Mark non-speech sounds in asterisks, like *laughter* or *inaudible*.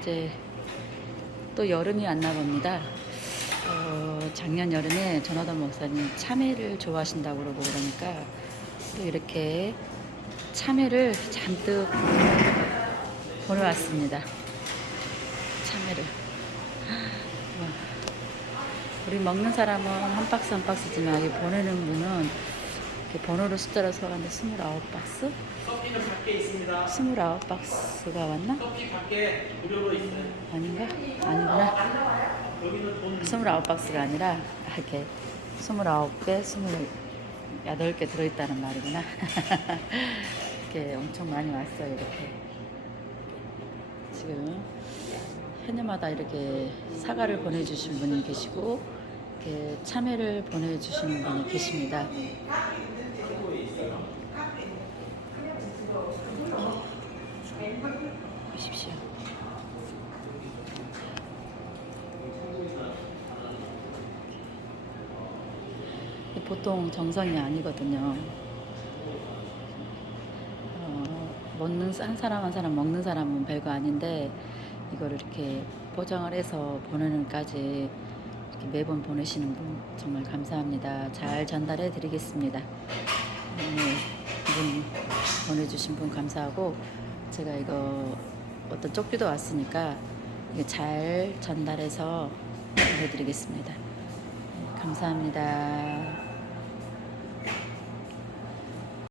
이제 또 여름이 왔나 봅니다. 어, 작년 여름에 전화던 목사님 참외를 좋아하신다고 그러고 그러니까 또 이렇게 참외를 잔뜩 보내왔습니다. 참외를. 와. 우리 먹는 사람은 한 박스 한 박스지만 보내는 분은 번호로 숫자로 써가는데 29박스? 커피는 밖에 있습니다. 29박스가 왔나? 아닌가? 아니구나. 여기는 돈 29박스가 아니라 이렇게 29개, 28개 들어있다는 말이구나. *laughs* 이렇게 엄청 많이 왔어요, 이렇게. 지금 해녀마다 이렇게 사과를 보내주신 분이 계시고, 참외를 보내주시는 분이 계십니다. 보십시오. 보통 정성이 아니거든요. 어, 먹는 한 사람 한 사람 먹는 사람은 별거 아닌데 이거를 이렇게 포장을 해서 보내는까지 이렇게 매번 보내시는 분 정말 감사합니다. 잘 전달해 드리겠습니다. 네, 이분 보내주신 분 감사하고 제가 이거 어떤 쪽지도 왔으니까 잘 전달해서 보내드리겠습니다. 네, 감사합니다.